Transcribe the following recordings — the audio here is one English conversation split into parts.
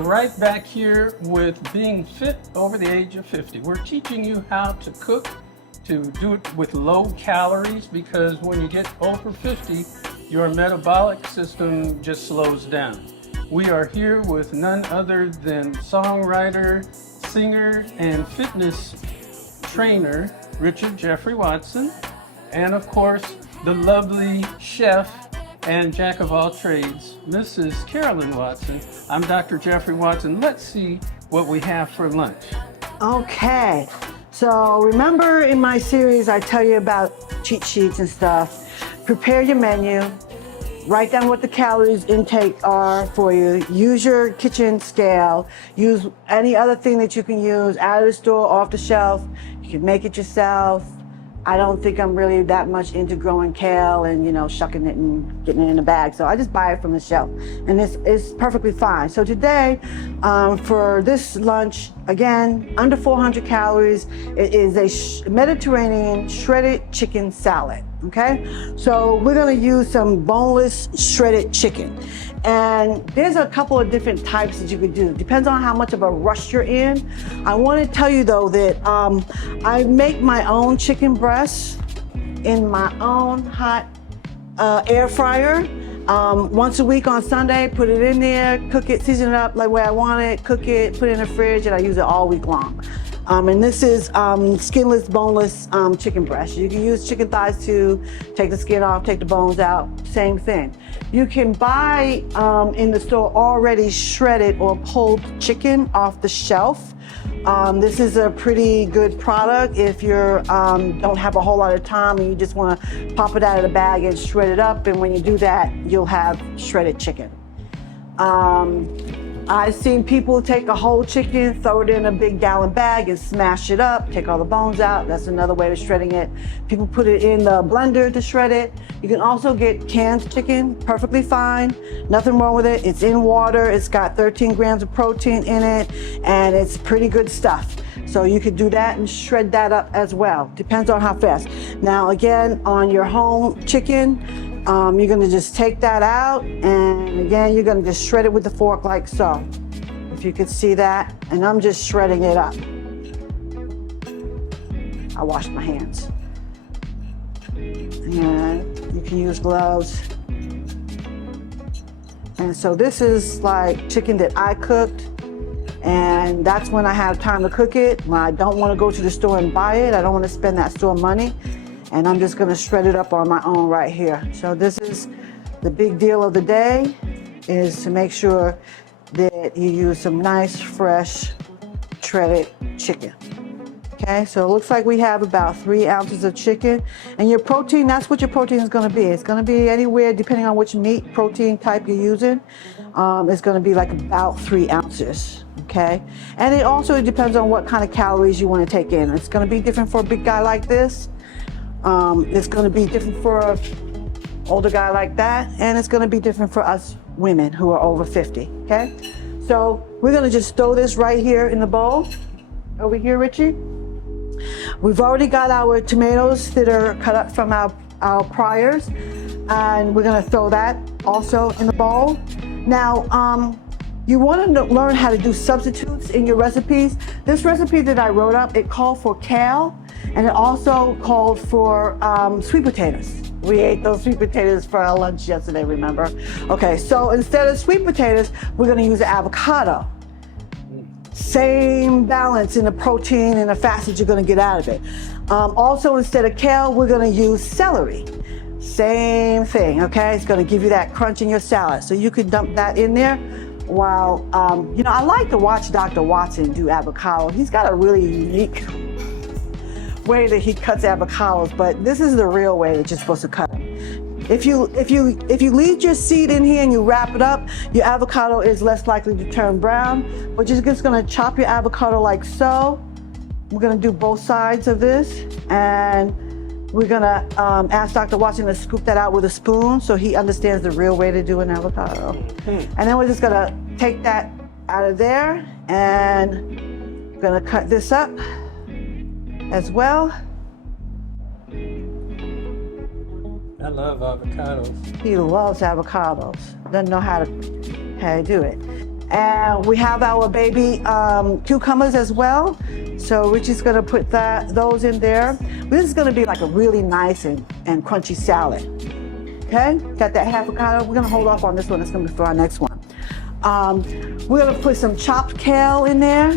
are right back here with being fit over the age of 50. We're teaching you how to cook, to do it with low calories, because when you get over 50, your metabolic system just slows down. We are here with none other than songwriter, singer, and fitness trainer, Richard Jeffrey Watson, and of course, the lovely chef and jack of all trades, Mrs. Carolyn Watson. I'm Dr. Jeffrey Watson. Let's see what we have for lunch. Okay, so remember in my series I tell you about cheat sheets and stuff. Prepare your menu, write down what the calories intake are for you, use your kitchen scale, use any other thing that you can use out of the store, off the shelf. You can make it yourself. I don't think I'm really that much into growing kale and, shucking it and getting it in a bag. So I just buy it from the shelf, and it's perfectly fine. So today, for this lunch, again, under 400 calories, it is a Mediterranean shredded chicken salad, okay? So we're gonna use some boneless shredded chicken. And there's a couple of different types that you could do. Depends on how much of a rush you're in. I want to tell you though that I make my own chicken breasts in my own hot air fryer. Once a week on Sunday, put it in there, cook it, season it up like the way I want it, cook it, put it in the fridge, and I use it all week long. And this is skinless, boneless chicken breast. You can use chicken thighs too, take the skin off, take the bones out, same thing. You can buy in the store already shredded or pulled chicken off the shelf. This is a pretty good product if you don't have a whole lot of time and you just want to pop it out of the bag and shred it up. And when you do that, you'll have shredded chicken. I've seen people take a whole chicken, throw it in a big gallon bag and smash it up, take all the bones out. That's another way of shredding it. People put it in the blender to shred it. You can also get canned chicken, perfectly fine. Nothing wrong with it. It's in water. It's got 13 grams of protein in it, and it's pretty good stuff. So you could do that and shred that up as well. Depends on how fast. Now again, on your home chicken, you're gonna just take that out, and again, you're gonna just shred it with the fork like so. If you could see that, and I'm just shredding it up. I washed my hands. And you can use gloves. And so this is like chicken that I cooked, and that's when I have time to cook it. When I don't wanna go to the store and buy it, I don't wanna spend that store money. And I'm just gonna shred it up on my own right here. So this is the big deal of the day, is to make sure that you use some nice, fresh, shredded chicken. Okay, so it looks like we have about 3 ounces of chicken. And your protein, that's what your protein is gonna be. It's gonna be anywhere, depending on which meat protein type you're using, it's gonna be like about 3 ounces. Okay, and it also depends on what kind of calories you wanna take in. It's gonna be different for a big guy like this. It's going to be different for an older guy like that, and it's going to be different for us women who are over 50, okay? So we're going to just throw this right here in the bowl. Over here, Richie. We've already got our tomatoes that are cut up from our priors, and we're going to throw that also in the bowl. Now, you want to learn how to do substitutes in your recipes. This recipe that I wrote up, it called for kale, and it also called for sweet potatoes. We ate those sweet potatoes for our lunch yesterday, remember? Okay, so instead of sweet potatoes, we're gonna use avocado. Same balance in the protein and the fats that you're gonna get out of it. Also, instead of kale, we're gonna use celery. Same thing, okay? It's gonna give you that crunch in your salad. So you could dump that in there. While, I like to watch Dr. Watson do avocado. He's got a really unique way that he cuts avocados, but this is the real way that you're supposed to cut them. If you leave your seed in here and you wrap it up, your avocado is less likely to turn brown. But you're just gonna chop your avocado like so. We're gonna do both sides of this, and we're gonna ask Dr. Watson to scoop that out with a spoon so he understands the real way to do an avocado. And then we're just gonna take that out of there, and we're gonna cut this up as well. I love avocados. He loves avocados. Doesn't know how to do it. And we have our baby cucumbers as well. So Richie's gonna put those in there. This is gonna be like a really nice and crunchy salad. Okay, got that avocado. We're gonna hold off on this one. It's gonna be for our next one. We're gonna put some chopped kale in there.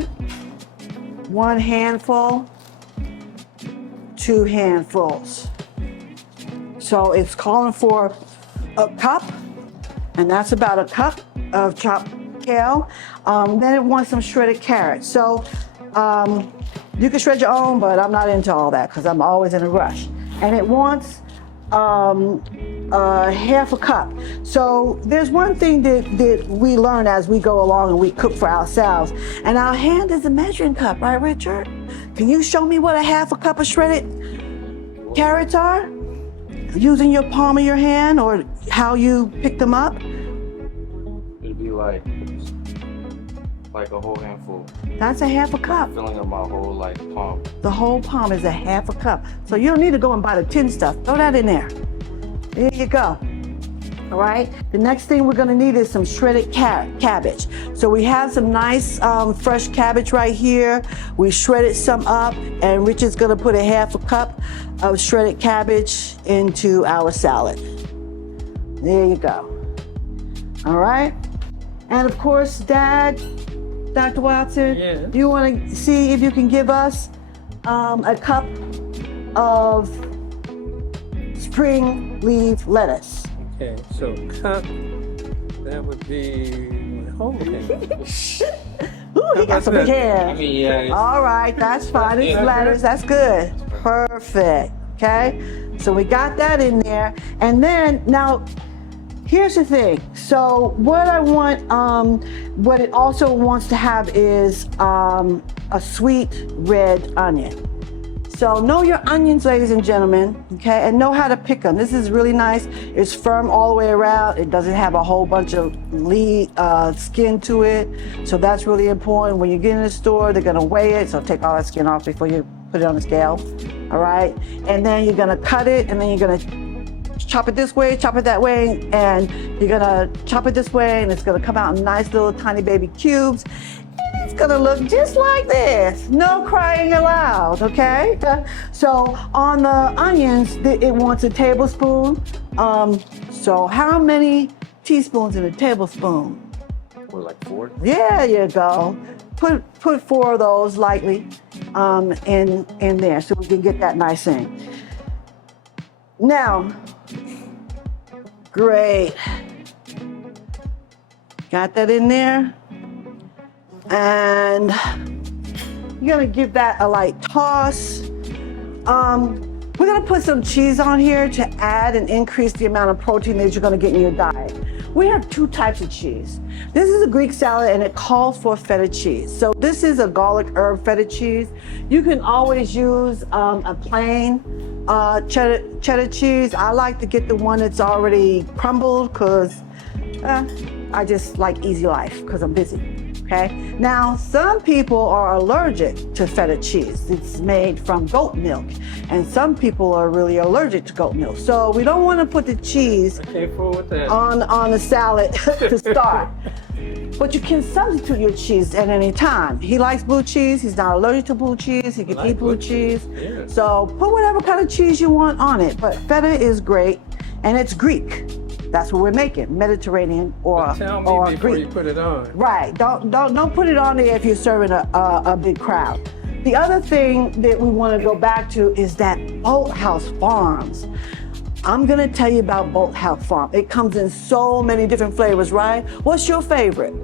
1 handful, 2 handfuls. So it's calling for a cup, and that's about a cup of chopped kale. Then it wants some shredded carrots. So you can shred your own, but I'm not into all that because I'm always in a rush. And it wants half a cup. So there's one thing that we learn as we go along and we cook for ourselves. And our hand is a measuring cup, right, Richard? Can you show me what a half a cup of shredded carrots are? Using your palm of your hand or how you pick them up? It'd be like a whole handful. That's a half a cup. Filling up my whole palm. The whole palm is a half a cup. So you don't need to go and buy the tin stuff. Throw that in there. There you go. All right. The next thing we're gonna need is some shredded cabbage. So we have some nice fresh cabbage right here. We shredded some up, and Richard's gonna put a half a cup of shredded cabbage into our salad. There you go. All right. And of course, Dad, Dr. Watson, Yes. you want to see if you can give us a cup of spring leaf lettuce. Okay, so cup, that would be my whole hand. Ooh, he got some big I hands. mean, yeah. All right, that's fine. It's lettuce. That's good. Perfect. Okay. So we got that in there. And then now, here's the thing. So what I want, what it also wants to have is a sweet red onion. So know your onions, ladies and gentlemen, okay, and know how to pick them. This is really nice. It's firm all the way around. It doesn't have a whole bunch of skin to it. So that's really important. When you get in the store, they're gonna weigh it. So take all that skin off before you put it on the scale, all right? And then you're gonna cut it, and then you're gonna chop it this way, chop it that way, and you're gonna chop it this way, and it's gonna come out in nice little tiny baby cubes. It's gonna look just like this. No crying aloud, okay? So on the onions, it wants a tablespoon. So how many teaspoons in a tablespoon? Or 4? There you go. Put 4 of those lightly in there so we can get that nice thing. Now, great. Got that in there. And you're gonna give that a light toss. We're gonna put some cheese on here to add and increase the amount of protein that you're gonna get in your diet. We have 2 types of cheese. This is a Greek salad and it calls for feta cheese. So this is a garlic herb feta cheese. You can always use a plain cheddar cheese. I like to get the one that's already crumbled because I just like easy life because I'm busy. Okay. Now, some people are allergic to feta cheese. It's made from goat milk, and some people are really allergic to goat milk. So we don't want to put the cheese on the salad to start. But you can substitute your cheese at any time. He likes blue cheese. He's not allergic to blue cheese. He can eat blue cheese. Yeah. So put whatever kind of cheese you want on it. But feta is great, and it's Greek. That's what we're making, Mediterranean or Tell me or before Greek. you put it on. Right. Don't put it on there if you're serving a big crowd. The other thing that we want to go back to is that Bolthouse Farms. I'm gonna tell you about Bolthouse Farm. It comes in so many different flavors, right? What's your favorite?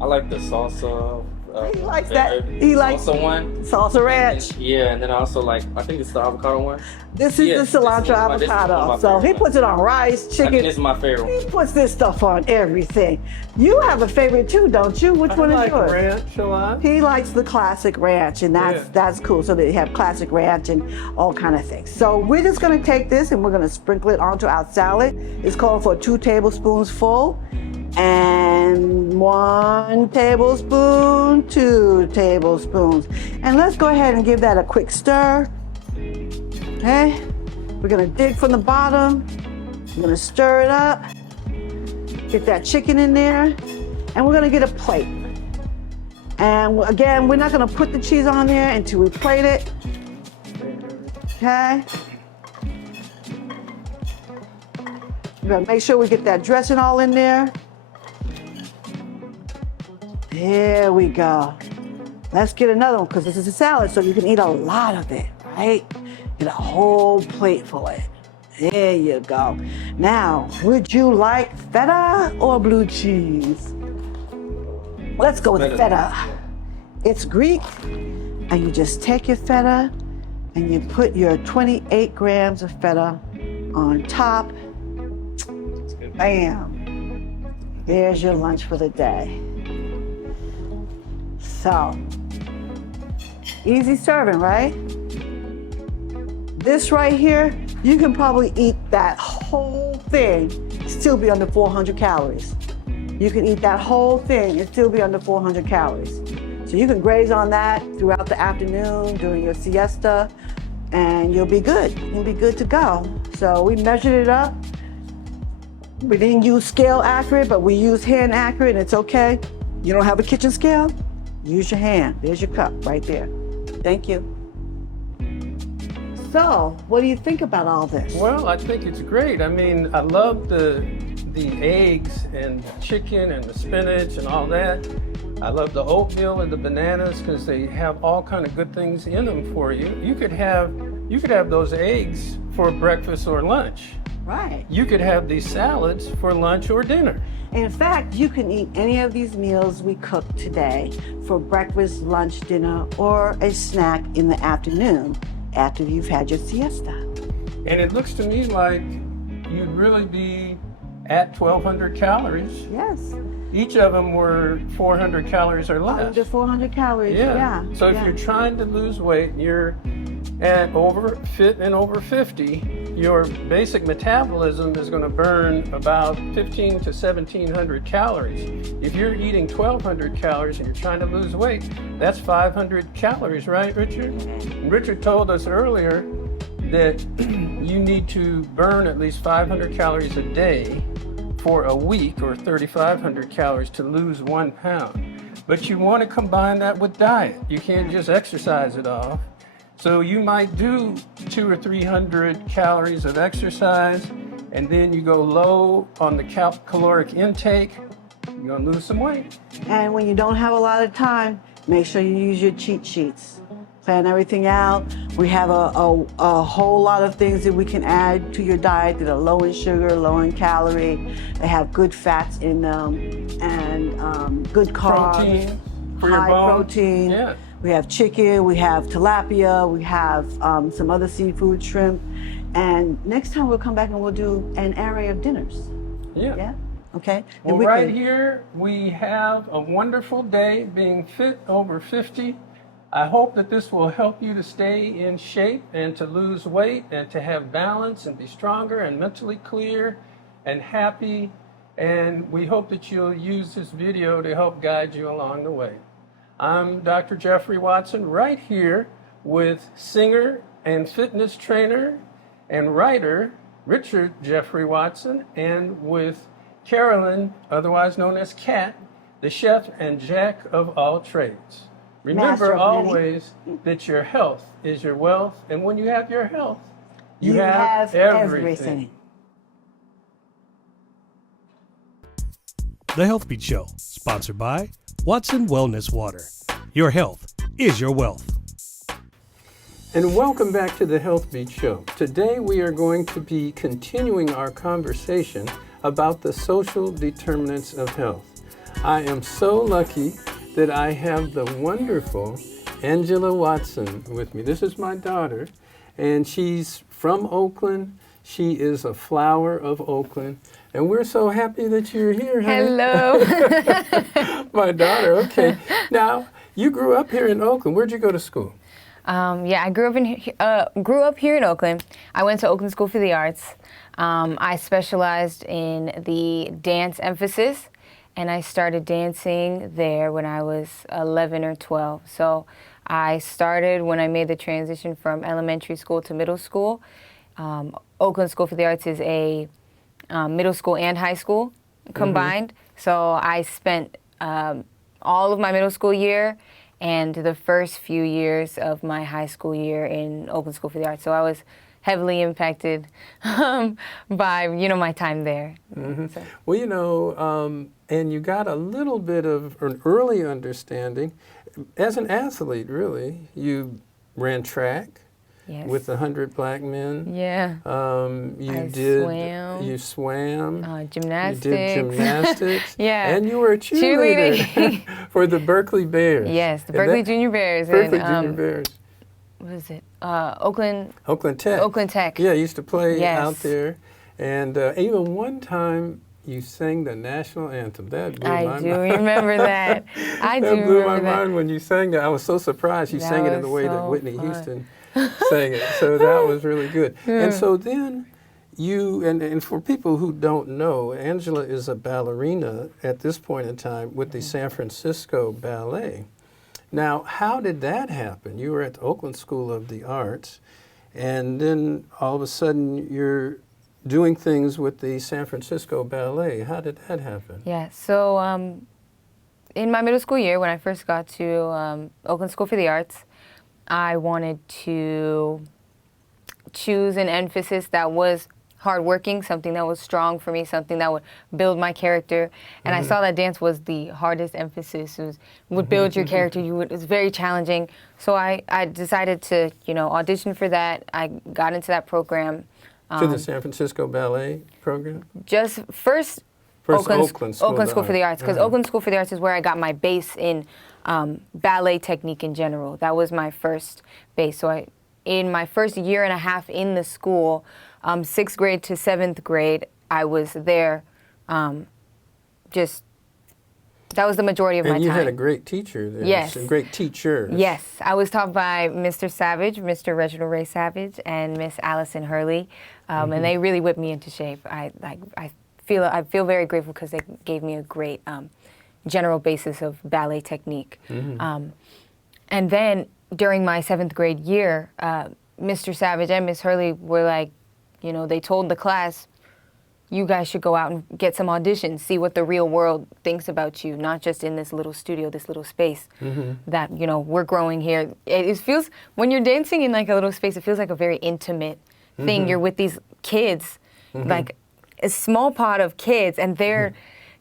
I like the salsa. He likes that. He likes salsa one. Salsa ranch. Yeah, and then I also I think it's the avocado one. This is the cilantro avocado. So he puts it on rice, I think chicken. this is my favorite one. He puts this stuff on everything. You have a favorite too, don't you? Which one is I like yours? ranch a lot. He likes the classic ranch, and that's cool. So they have classic ranch and all kind of things. So we're just gonna take this and we're gonna sprinkle it onto our salad. It's called for 2 tablespoons full, and 1 tablespoon, 2 tablespoons. And let's go ahead and give that a quick stir. Okay, we're gonna dig from the bottom. I'm gonna stir it up. Get that chicken in there. And we're gonna get a plate. And again, we're not gonna put the cheese on there until we plate it. Okay? We're gonna make sure we get that dressing all in there. There we go. Let's get another one, because this is a salad, so you can eat a lot of it, right? Get a whole plate full of it. There you go. Now, would you like feta or blue cheese? Let's go with feta. It's Greek, and you just take your feta and you put your 28 grams of feta on top. Bam. There's your lunch for the day. So, easy serving, right? This right here, you can probably eat that whole thing, still be under 400 calories. You can eat that whole thing and still be under 400 calories. So you can graze on that throughout the afternoon during your siesta, and you'll be good. You'll be good to go. So we measured it up. We didn't use scale accurate, but we used hand accurate, and it's okay. You don't have a kitchen scale? Use your hand. There's your cup right there. Thank you. So, what do you think about all this? Well, I think it's great. I mean, I love the eggs and the chicken and the spinach and all that. I love the oatmeal and the bananas because they have all kind of good things in them for you. You could have those eggs for breakfast or lunch. Right. You could have these salads for lunch or dinner. In fact, you can eat any of these meals we cooked today for breakfast, lunch, dinner, or a snack in the afternoon after you've had your siesta. And it looks to me like you'd really be at 1,200 calories. Yes. Each of them were 400 calories or less. Under 400 calories, yeah. So if you're trying to lose weight, you're at fit and over 50, your basic metabolism is going to burn about 1,500 to 1,700 calories. If you're eating 1,200 calories and you're trying to lose weight, that's 500 calories, right, Richard? And Richard told us earlier that you need to burn at least 500 calories a day for a week, or 3,500 calories to lose 1 pound. But you want to combine that with diet. You can't just exercise it off. So you might do 200 or 300 calories of exercise, and then you go low on the caloric intake, you're gonna lose some weight. And when you don't have a lot of time, make sure you use your cheat sheets. Plan everything out. We have a whole lot of things that we can add to your diet that are low in sugar, low in calorie. They have good fats in them and good carbs, Protein for your high bones. protein. Yeah. We have chicken, we have tilapia, we have some other seafood, shrimp. And next time we'll come back and we'll do an array of dinners. Yeah. Yeah? Okay? Well, right here we have a wonderful day being fit over 50. I hope that this will help you to stay in shape and to lose weight and to have balance and be stronger and mentally clear and happy. And we hope that you'll use this video to help guide you along the way. I'm Dr. Jeffrey Watson, right here with singer and fitness trainer and writer Richard Jeffrey Watson, and with Carolyn, otherwise known as Kat, the chef and jack of all trades. Remember always that your health is your wealth, and when you have your health, you have everything. The Healthbeat Show, sponsored by Watson Wellness Water. Your health is your wealth. And welcome back to the Healthbeat Show. Today we are going to be continuing our conversation about the social determinants of health. I am so lucky that I have the wonderful Angela Watson with me. This is my daughter, and she's from Oakland. She is a flower of Oakland, and we're so happy that you're here. Hello. My daughter, okay. Now, you grew up here in Oakland. Where'd you go to school? I grew up here in Oakland. I went to Oakland School for the Arts. I specialized in the dance emphasis, and I started dancing there when I was 11 or 12. So I started when I made the transition from elementary school to middle school. Oakland School for the Arts is a middle school and high school combined. So I spent all of my middle school year and the first few years of my high school year in Oakland School for the Arts. So I was heavily impacted by, my time there. So. Well, and you got a little bit of an early understanding. As an athlete, really, you ran track. Yes. With 100 black men. Yeah. You swam. swam. Gymnastics. You did gymnastics. Yeah. And you were a cheerleader for the Berkeley Bears. Yes, the Berkeley Junior Bears. Berkeley Junior Bears. What is it? Oakland Tech. Oakland Tech. Yeah, I used to play Yes. out there. And even one time you sang the national anthem. That blew my mind. I do remember that. That blew my mind when you sang that. I was so surprised you That sang it in the was way that so Whitney fun. Houston sang it. So that was really good. And so then you, and for people who don't know, Angela is a ballerina at this point in time with the San Francisco Ballet. Now, how did that happen? You were at the Oakland School of the Arts, and then all of a sudden you're doing things with the San Francisco Ballet. How did that happen? Yeah, so in my middle school year, when I first got to Oakland School for the Arts, I wanted to choose an emphasis that was hardworking, something that was strong for me, something that would build my character. And I saw that dance was the hardest emphasis. It would build your character. It was very challenging. So I decided to, audition for that. I got into that program. To the San Francisco Ballet program? Just first Oakland School for the Arts, because Oakland School for the Arts is where I got my base in ballet technique in general. That was my first base. So in my first year and a half in the school, 6th grade to 7th grade, I was there. That was the majority of my time. And you had a great teacher there. Yes. Some great teachers. Yes. I was taught by Mr. Savage, Mr. Reginald Ray Savage, and Miss Allison Hurley. And they really whipped me into shape. I feel very grateful because they gave me a great general basis of ballet technique. And then during my 7th grade year, Mr. Savage and Miss Hurley were like, they told the class, you guys should go out and get some auditions, see what the real world thinks about you, not just in this little studio, this little space that, we're growing here. It feels, when you're dancing in like a little space, it feels like a very intimate thing. You're with these kids, like a small pot of kids, and they're,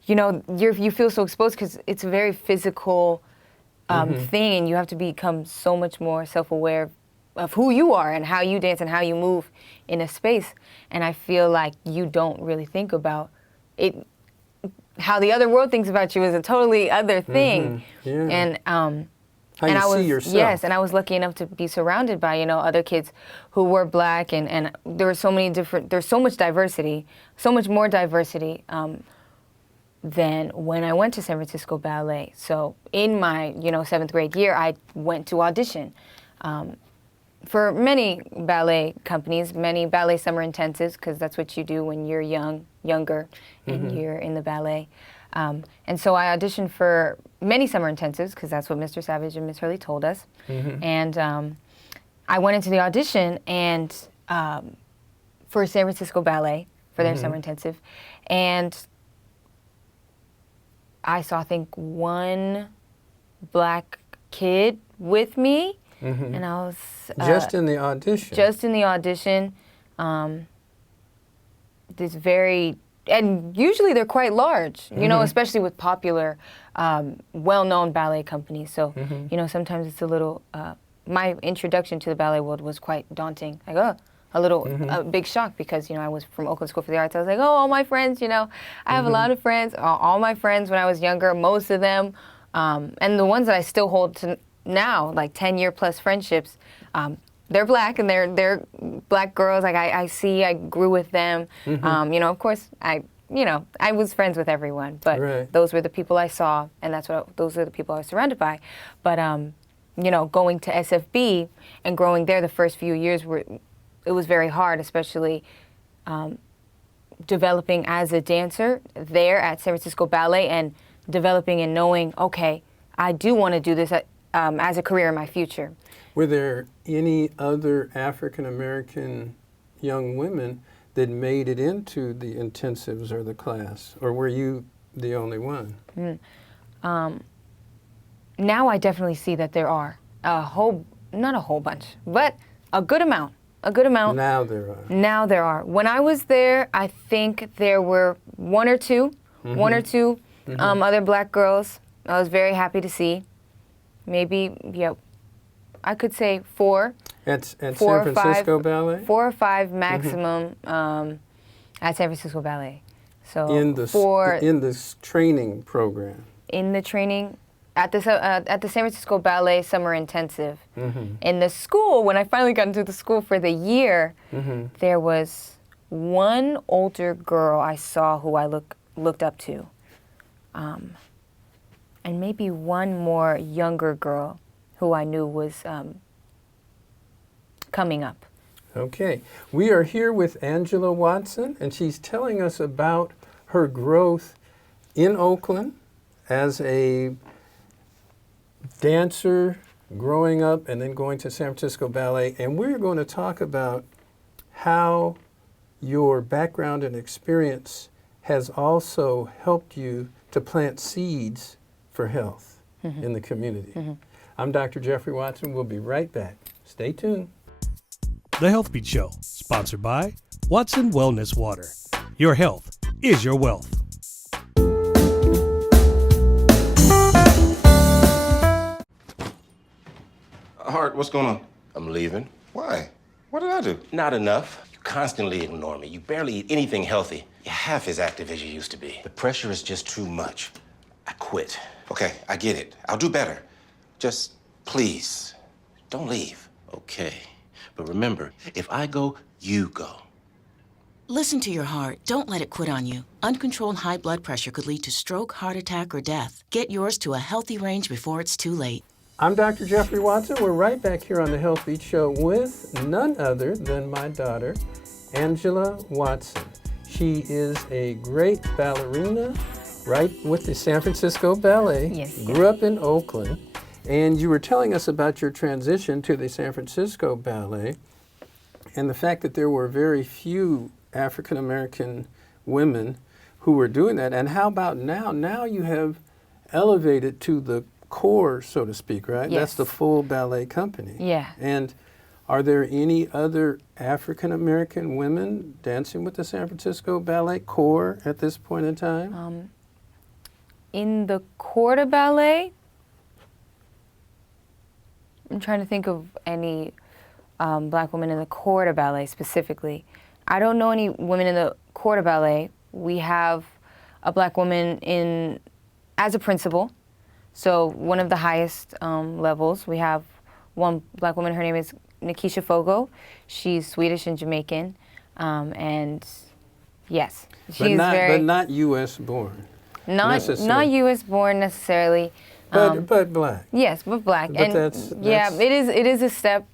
you feel so exposed because it's a very physical thing, and you have to become so much more self-aware of who you are and how you dance and how you move in a space. And I feel like you don't really think about it. How the other world thinks about you is a totally other thing. Yeah. And how you see yourself. Yes, and I was lucky enough to be surrounded by other kids who were black, and there were so many different. There's so much diversity, so much more diversity than when I went to San Francisco Ballet. So in my 7th grade year, I went to audition for many ballet companies, many ballet summer intensives, because that's what you do when you're younger, and you're in the ballet. And so I auditioned for many summer intensives, because that's what Mr. Savage and Miss Hurley told us. And I went into the audition and for San Francisco Ballet, for their summer intensive. And I saw, I think, one black kid with me. And I was... just in the audition? Just in the audition. This very... And usually they're quite large, especially with popular, well-known ballet companies. So, sometimes it's a little... my introduction to the ballet world was quite daunting. Like, a big shock because, I was from Oakland School for the Arts. I was like, all my friends, I have a lot of friends. All my friends when I was younger, most of them, and the ones that I still hold to now, like 10-year plus friendships, they're black and they're black girls. Like I grew with them. Of course, I was friends with everyone, but those were the people I saw, and those are the people I was surrounded by. But going to SFB and growing there, the first few years it was very hard, especially developing as a dancer there at San Francisco Ballet and developing and knowing, okay, I do want to do this as a career in my future. Were there any other African American young women that made it into the intensives or the class, or were you the only one? Now I definitely see that there are not a whole bunch, but a good amount. A good amount. Now there are. Now there are. When I was there, I think there were one or two other black girls. I was very happy to see. Maybe, yeah, I could say four. At San Four or Francisco five- Ballet? 4 or 5 maximum at San Francisco Ballet. So In this training program. in the training at the San Francisco Ballet Summer Intensive. In the school, when I finally got into the school for the year, there was one older girl I saw who I looked up to, and maybe one more younger girl who I knew was coming up. Okay. We are here with Angela Watson, and she's telling us about her growth in Oakland as a dancer growing up and then going to San Francisco Ballet. And we're going to talk about how your background and experience has also helped you to plant seeds for health in the community. I'm Dr. Jeffrey Watson. We'll be right back. Stay tuned. The Healthbeat Show, sponsored by Watson Wellness Water. Your health is your wealth. Hart, what's going on? I'm leaving. Why? What did I do? Not enough. You constantly ignore me. You barely eat anything healthy. You're half as active as you used to be. The pressure is just too much. I quit. Okay, I get it. I'll do better. Just please, Don't leave. Okay. But remember, if I go, you go. Listen to your heart. Don't let it quit on you. Uncontrolled high blood pressure could lead to stroke, heart attack, or death. Get yours to a healthy range before it's too late. I'm Dr. Jeffrey Watson. We're right back here on the Healthbeat Show with none other than my daughter, Angela Watson. She is a great ballerina, right with the San Francisco Ballet. Yes. Grew up in Oakland. And you were telling us about your transition to the San Francisco Ballet and the fact that there were very few African American women who were doing that. And how about now? Now you have elevated to the core, so to speak, right? Yes. That's the full ballet company. Yeah. And are there any other African American women dancing with the San Francisco Ballet core at this point in time? In the corps de ballet, I'm trying to think of any black women in the corps de ballet specifically. I don't know any women in the corps de ballet. We have a black woman as a principal, so one of the highest levels. We have one black woman. Her name is Nikisha Fogo. She's Swedish and Jamaican, and yes, she's but not U.S. born. Not U.S. born necessarily. But black. Yes, but black. But that's yeah, it is a step.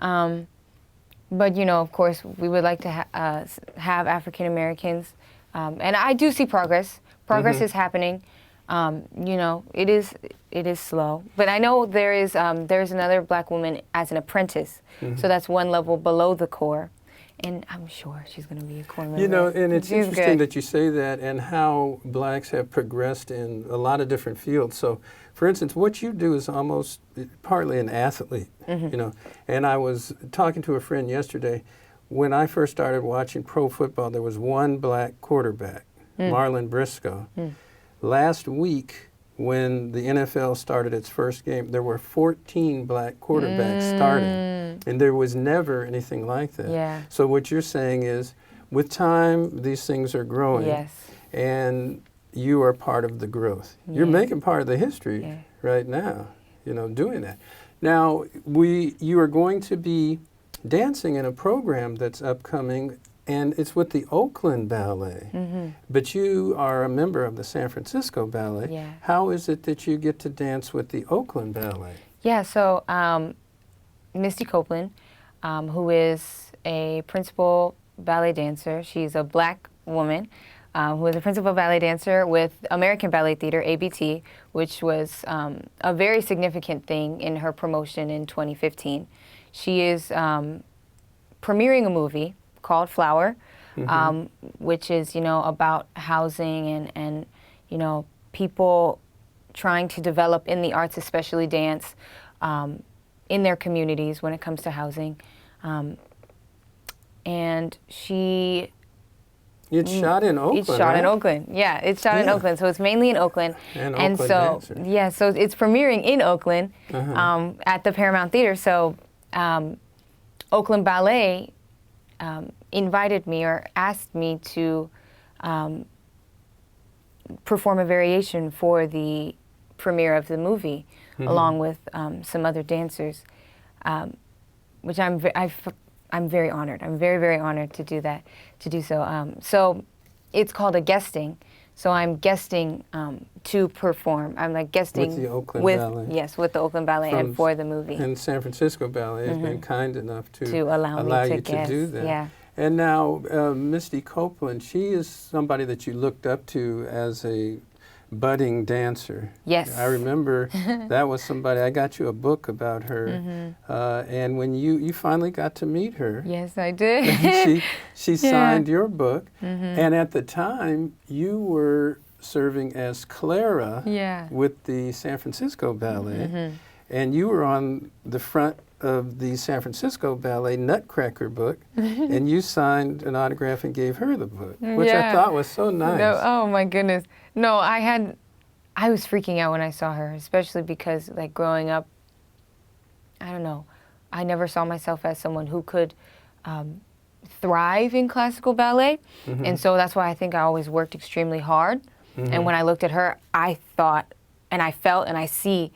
But of course, we would like to have African Americans, and I do see progress. Progress is happening. It is slow, but I know there's another black woman as an apprentice, so that's one level below the core. And I'm sure she's going to be a core member. And it's She's interesting good. that you say that and how blacks have progressed in a lot of different fields. So, for instance, what you do is almost partly an athlete, And I was talking to a friend yesterday. When I first started watching pro football, there was one black quarterback, Marlon Briscoe. Last week, when the NFL started its first game, there were 14 black quarterbacks starting, and there was never anything like that. Yeah. So what you're saying is, with time, these things are growing, Yes. and you are part of the growth. You're making part of the history right now, doing that. Now, you are going to be dancing in a program that's upcoming, and it's with the Oakland Ballet. But you are a member of the San Francisco Ballet. Yeah. How is it that you get to dance with the Oakland Ballet? Yeah, so Misty Copeland, who is a principal ballet dancer, she's a black woman who is a principal ballet dancer with American Ballet Theater, ABT, which was a very significant thing in her promotion in 2015. She is premiering a movie called Flower, which is, about housing and people trying to develop in the arts, especially dance, in their communities when it comes to housing. And she... It's shot in Oakland, It's shot in right? Oakland. Yeah, it's shot in Yeah. Oakland, so it's mainly in Oakland. And And Oakland so, dancers. yeah, so it's premiering in Oakland at the Paramount Theater. So Oakland Ballet invited me or asked me to perform a variation for the premiere of the movie, along with some other dancers, which I'm very honored. I'm very, very honored to do that, to do so. So it's called a guesting. So I'm guesting to perform. I'm like guesting With the Oakland Ballet. Yes, with the Oakland Ballet and for the movie. And San Francisco Ballet has been kind enough to allow me to you guest, to do that. yeah. And now Misty Copeland, she is somebody that you looked up to as a budding dancer. Yes. I remember that was somebody, I got you a book about her. And when you finally got to meet her. Yes, I did. she signed your book. And at the time, you were serving as Clara with the San Francisco Ballet. And you were on the front of the San Francisco Ballet Nutcracker book, and you signed an autograph and gave her the book, which I thought was so nice. No, oh my goodness. No, I was freaking out when I saw her, especially because like growing up, I don't know, I never saw myself as someone who could thrive in classical ballet. And so that's why I think I always worked extremely hard. And when I looked at her, I thought, and I felt, and I see,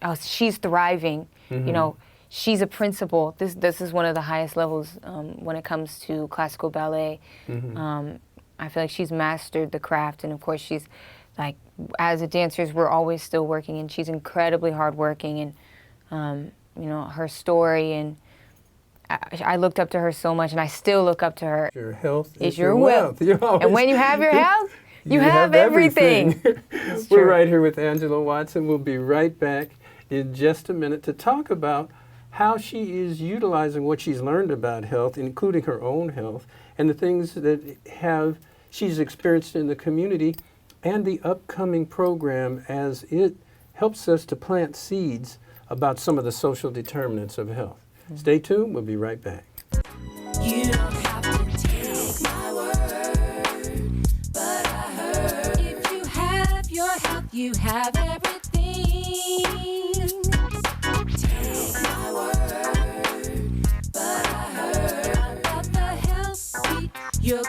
oh, she's thriving, you know, she's a principal. This is one of the highest levels when it comes to classical ballet. I feel like she's mastered the craft, and of course she's like, as a dancers, we're always still working, and she's incredibly hardworking, and you know, her story, and I looked up to her so much, and I still look up to her. Your health is your wealth. Always, And when you have your health, you have everything. We're right here with Angela Watson. We'll be right back in just a minute to talk about how she is utilizing what she's learned about health, including her own health, and the things that she's experienced in the community, and the upcoming program as it helps us to plant seeds about some of the social determinants of health. Stay tuned, we'll be right back. You don't have to take my word, but I heard if you have your health, you have everything. Take my word, but I heard about the Healthbeat. You're